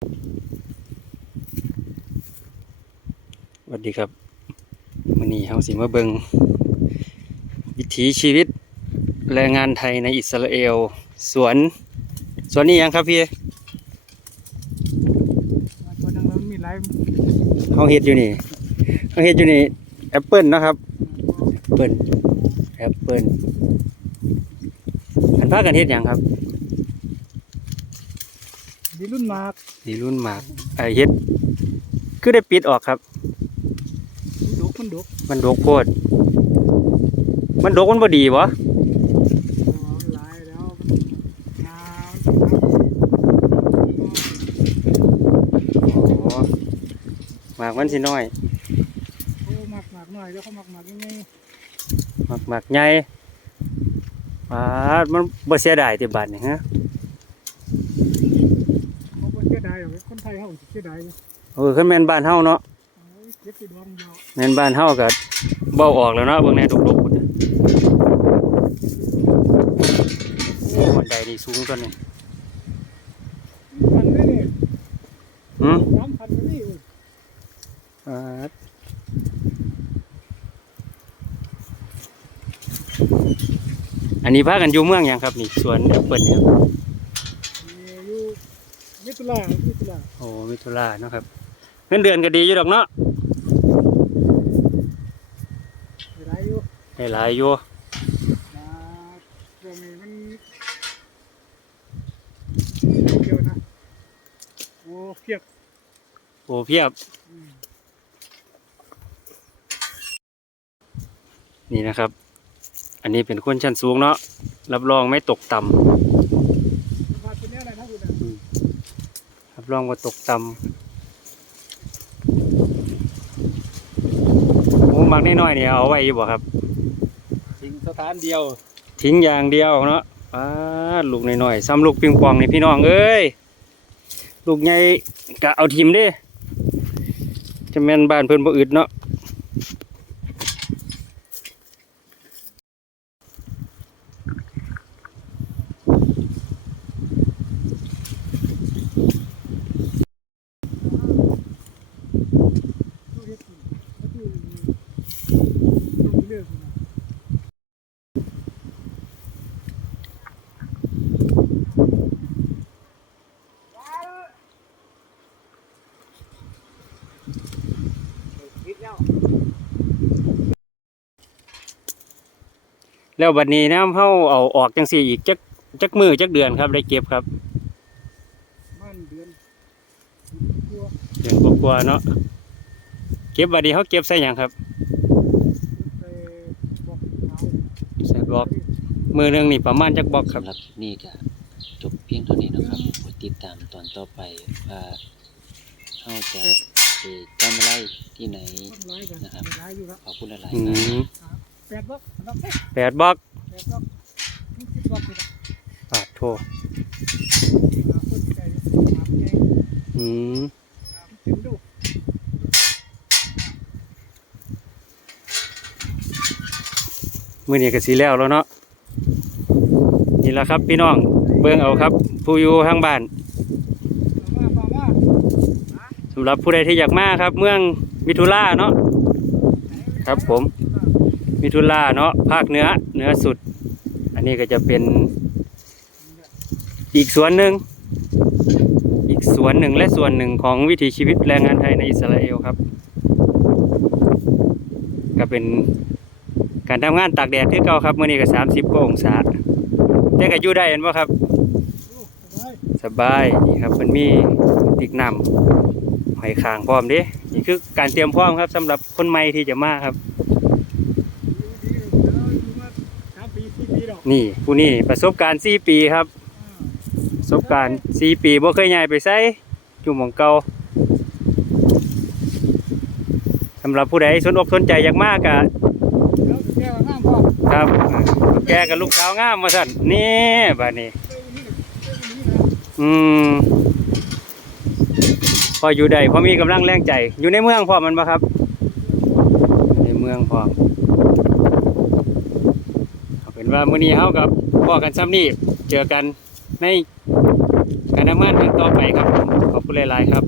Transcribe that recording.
สวัสดีครับมื้อนี้เฮาสิมาเบิงวิถีชีวิตแรงงานไทยในอิสราเอล สวน สวนนี้ยังครับพี่คนนั้นมันมีหลายเฮาเฮ็ดอยู่นี่เฮาเฮ็ดอยู่นี่แอปเปิลนาะครับแอปเปิลแอปเปิลอันพากันเฮ็ดหยังครับ ดีรุ่นมากนี่รุ่นหมากไอเฮ็ด คือได้ปิดออกครับ มันดกมันดกมันดกโพด มันดกมันบ่ดีบ่อ๋อหลายแล้วมันงามันอ๋อหมากมันสิน้อยเขาหมักหมักหน่อยแล้วเขาหมักหมักยังไงหมากหมากใหญ่ปาดมันบ่เสียดายติบาดนี่ฮะเขา ก็เสียดายหรอกคนไทยเขาเสียดายอยู่เออคันแม่นบ้านเฮาเนาะเอาเก็บไปดวงเดียวแม่นบ้านเฮาก็เบ้าออกแล้วเนาะเบิ่งแหน่ดกๆพุ่นน่ะโอ้บันไดนี่สูงตัวนี้พันได้นี่หืมสามพันก็นี่เออปาดอันนี้พากันอยู่เมืองหยังครับนี่สวนแอปเปิลเนี่ยมีอยู่ มิถุลามิถุลาโอ้มิถุราเนาะครับเงินเดือนก็ดีอยู่ดอกเนาะหลายอยู่ได้หลายอยู่มาเรื่องนี้มันเดียวนะโอ้เพียบโอ้เพียบอืมนี่นะครับ อันนี้เป็นคนชั้นสูงเนาะรับรองไม่ตกต่ำ มาเป็นแน่ไหนนะคุณน่ะ รับรองว่าตกต่ำโอ้มักน้อยๆเนี่ยเอาไว้อยู่บ่ครับ ทิ้งสถานเดียว ทิ้งอย่างเดียวเนาะป้าดลูกน้อยๆซ้ำลูกปิงปองนี่พี่น้องเอ้ยลูกใหญ่กะเอาทิมเด้จะแม่นบ้านเพิ่นบ่อึดเนาะ ต้องเฮ็ดกินก็คือต้องเลือกคุณน่ะ แล้วบัดนี้น้ำเฮาเอาออกจังซี่อีกจักจักมือจักเดือนครับได้เก็บครับบ้านเดือนกลัวเดือนกว่าๆเนาะเก็บบัดนี้เขาเก็บใส่หยังครับใส่บล็อกมือหนึงนี่ประมาณจักบล็อกครับสำหรับ นี่ก็จบเพียงเท่านี้นะครับติดตามตอนต่อไปว่าเราจะ ไปทำอะไรที่ไหนต้นไม้กันนะครับหลายอยู่ละขอบคุณหลายอืๆครับมแปดบล็อกบล็อกเอ๊ะแปดบล็อกแปดบล็อกนี่สิบบล็อกเลยนะปาดโทอ่าคนใจถามไงอืมถึงดูมือนี้ก็สีแล้วแล้วเนาะนี่แหละครับพี่น้องเบิ่งเอาครับ ผู้อยู่ทางบ้าน มามามา สำหรับผู้ใดที่อยากมาครับ เมืองมิถุราเนาะครับผมมิถุราเนาะภาคเหนือเหนือสุด อันนี้ก็จะเป็น อีกสวนหนึ่งอีกสวนหนึ่งและส่วนหนึ่งของวิถีชีวิตแรงงานไทยในอิสราเอลครับ ก็เป็นการทำงานตากแดดที่เก่าครับเมื่อนี้ก็สามสิบกว่าองศาแต่ก็อยู่ได้เห็นป่ะครับ สบายสบายนี่ครับมันมีติกน้ำ หอยคางพร้อมเด้นี่คือการเตรียมพร้อมครับสำหรับคนใหม่ที่จะมาครับดีดีเดี๋ยวเราอยู่มาสามปีสี่ปีดอกนี่ผู้นี้ประสบการณ์สี่ปีครับอ่าประสบการณ์สี่ปีบ่เคยย้ายไปไสอยู่หม่องเก่าสำหรับผู้ใดสนอกสนใจอยากมากกะแล้วแก้วงามพอครับ แกกับลูกสาวงามมาสั่นนี่บัดนี้เจ้านี่เจ้านี่นะอืม พออยู่ใดพอมีกำลังแรงใจ อยู่ในเมืองพอมันปะครับ ในเมืองพอเอาเป็นว่ามื้อนี้เฮากับพ่อกันซ้ำนี่เจอกันในการทำงานครั้งต่อไปครับขอบคุณหลายๆครับ